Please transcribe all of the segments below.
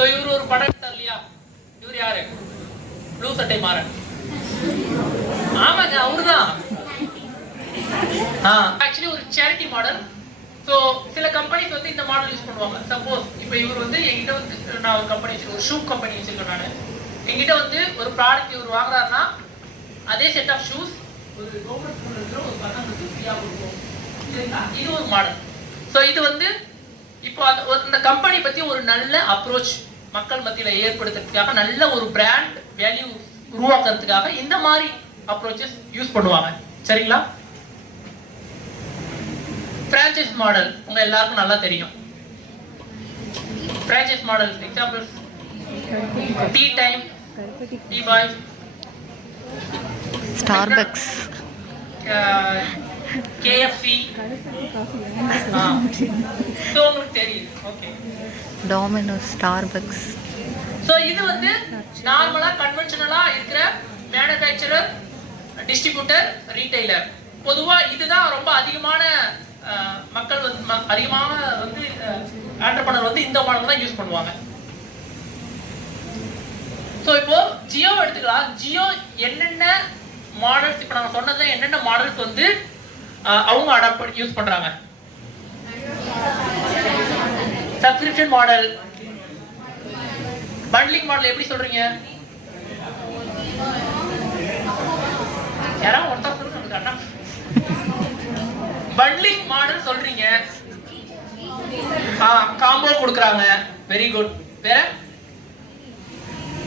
So இவர் ஒரு படம் எடுத்தார் இல்லையா, இவர் யாரு? ப்ளூ சட்டை மாறன். ஆமாங்க, அவருதான். ஆக்சுவலி ஒரு சேரிட்டி மாடல். ஸோ சில கம்பெனிஸ் வந்து இந்த மாடல் யூஸ் பண்ணுவாங்க. சப்போஸ் இப்போ இவர் வந்து எங்கிட்ட வந்து நான் ஒரு கம்பெனி வச்சிருக்கேன், ஒரு ஷூ கம்பெனி வச்சிருக்கேன். நான் எங்கிட்ட வந்து ஒரு ப்ராடக்ட் இவர் வாங்குறாருன்னா அதே செட் ஆஃப் ஷூஸ் ஒரு கவர்மெண்ட் ஸ்கூல்ல இருக்கிற ஒரு பசங்களுக்கு ஃப்ரீயா கொடுக்கும். இது ஒரு மாடல். ஸோ இது வந்து இப்போ அந்த கம்பெனி பத்தி ஒரு நல்ல அப்ரோச் மக்கள் மத்தியில ஏற்படுத்துறதுக்காக, நல்ல ஒரு பிராண்ட் வேல்யூ உருவாக்குறதுக்காக இந்த மாதிரி அப்ரோச்சஸ் யூஸ் பண்ணுவாங்க. சரிங்களா? பிரான்சைஸ் மாடல் உங்க எல்லாருக்கும் நல்லா தெரியும். Franchise model examples tea time, tea boy, Starbucks, KFC. So உங்களுக்கு தெரியும். Okay, Domino's, Starbucks. சோ இது வந்து நார்மலா கன்வென்ஷனலா இருக்கிற மேனுஃபேக்சரர், டிஸ்ட்ரிபியூட்டர், ரீட்டைலர். பொதுவா இதுதான் ரொம்ப அதிகமான மக்கள் வந்து அதிகமாக வந்து ஆண்டர்பிரனர் வந்து இந்த மாடல் தான் யூஸ் பண்ணுவாங்க. ஸோ இப்போ ஜியோ எடுத்துக்கலாம். ஜியோ என்னென்ன மாடல்ஸ், இப்போ நான் சொன்னதுல என்னென்ன மாடல்ஸ் வந்து அவங்க அடாப்ட் பண்ணி யூஸ் பண்றாங்க? Subscription model, பண்ட்லிங் model. எப்படி சொல்றீங்க? யாராவது ஒருத்தர் சொல்லுங்க. அண்ணா பண்ட்லிங் மாடல் சொல்றீங்க. காம்போ கொடுக்குறாங்க. Very good. வேற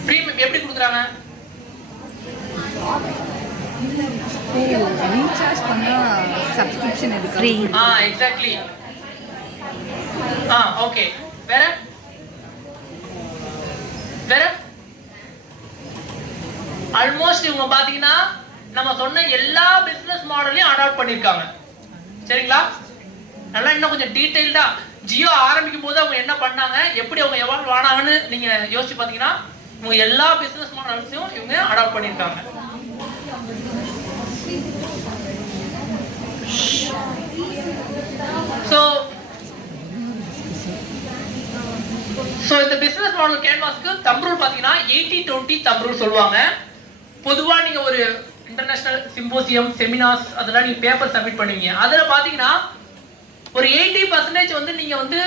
ஃப்ரீ எப்படி கொடுக்குறாங்க? ரீசார்ஜ் பண்ணா சப்ஸ்கிரிப்ஷன் இருக்கு. ஃப்ரீ. எக்ஸாக்ட்லி. ஓகே. வேற வேற ஆல்மோஸ்ட் இவங்க பாத்தீங்கன்னா நம்ம சொன்ன எல்லா பிசினஸ் மாடலையும் அடாப்ட் பண்ணிருக்காங்க. சரிங்களா? நல்லா இன்னும் கொஞ்சம் டீடைல்டா ஜியோ ஆரம்பிக்கும் போது அவங்க என்ன பண்ணாங்க, எப்படி அவங்க எவால்வ் ஆனாங்கன்னு நீங்க யோசிச்சு பாத்தீங்கன்னா இவங்க எல்லா பிசினஸ் மாடல்ஸையும் இவங்க அடாப்ட் பண்ணிருக்காங்க. சோ இந்த பிசினஸ் மாடல் கேன்வாஸ்க்கு தம்ப் ரூல் பாத்தீங்கன்னா 80-20 தம்ப் ரூல் சொல்லுவாங்க. பொதுவா நீங்க ஒரு இன்டர்நேஷனல் சிம்போசியம், செமினார்ஸ் அதெல்லாம் நீங்க பேப்பர் சப்மிட் பண்ணுவீங்க. அதுல பாத்தீங்கன்னா ஒரு 80% வந்து நீங்க வந்து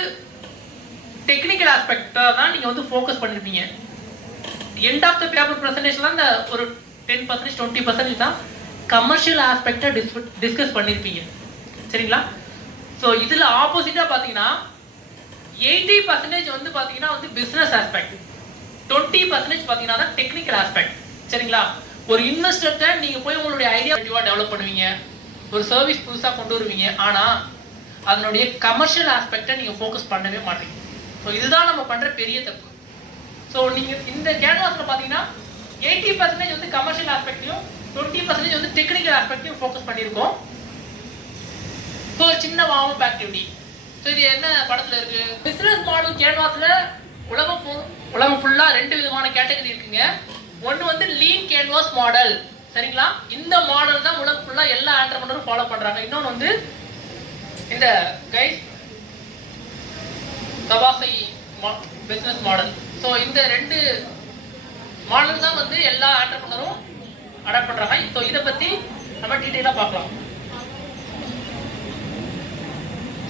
டெக்னிக்கல் ஆஸ்பெக்ட் தான் நீங்க வந்து ஃபோக்கஸ் பண்ணிருப்பீங்க. எண்ட் ஆஃப் த பேப்பர் பிரசன்டேஷன்ல அந்த ஒரு 10% 20% தான் கமர்ஷியல் ஆஸ்பெக்ட டிஸ்கஸ் பண்ணிருப்பீங்க. சரிங்களா? சோ இதுல ஆப்போசிட்டா பாத்தீங்கன்னா 80% வந்து பாத்தீங்கன்னா வந்து பிசினஸ் ஆஸ்பெக்ட், 20% பாத்தீங்கன்னா தான் டெக்னிக்கல் ஆஸ்பெக்ட். சரிங்களா? ஒரு இன்வெஸ்டர்ட்ட நீங்க போய் உங்களுடைய ஐடியா டெவலப் பண்ணுவீங்க, ஒரு சர்வீஸ் புதுசா கொண்டு வருவீங்க. ஆனா அதனுடைய கமர்ஷியல் ஆஸ்பெக்டை நீங்க ஃபோக்கஸ் பண்ணவே மாட்டீங்க. ஸோ இதுதான் நம்ம பண்ற பெரிய தப்பு. ஸோ நீங்க இந்த கேன்வாஸ்ல பாத்தீங்கன்னா 80% வந்து கமர்ஷியல் ஆஸ்பெக்டையும் 20% வந்து டெக்னிக்கல் ஆஸ்பெக்டையும் ஃபோக்கஸ் பண்ணியிருக்கோம். ஸோ ஒரு சின்ன வார்ம் அப் ஆக்டிவிட்டி. ஸோ இது என்ன படத்துல இருக்கு? பிசினஸ் மாடல் கேன்வாஸ்ல உலகம் ஃபுல்லா 2 விதமான கேட்டகரி இருக்குங்க. ஒன்னு வந்து லீன் கேன்வாஸ் மாடல். சரிங்களா? இந்த மாடல் தான் உலகம் ஃபுல்லா எல்லா ஆண்டர்பிரனரும் ஃபாலோ பண்றாங்க. இன்னொன்னு வந்து இந்த கைஸ் கவாசை பிசினஸ் மாடல். ஸோ இந்த 2 மாடல் தான் வந்து எல்லா ஆண்டர்பிரனரும் அடாப்ட் பண்றாங்க. ஸோ இதை பத்தி நம்ம டீடைலா பார்க்கலாம்.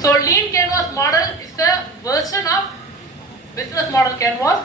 So lean canvas model is a version of business model canvas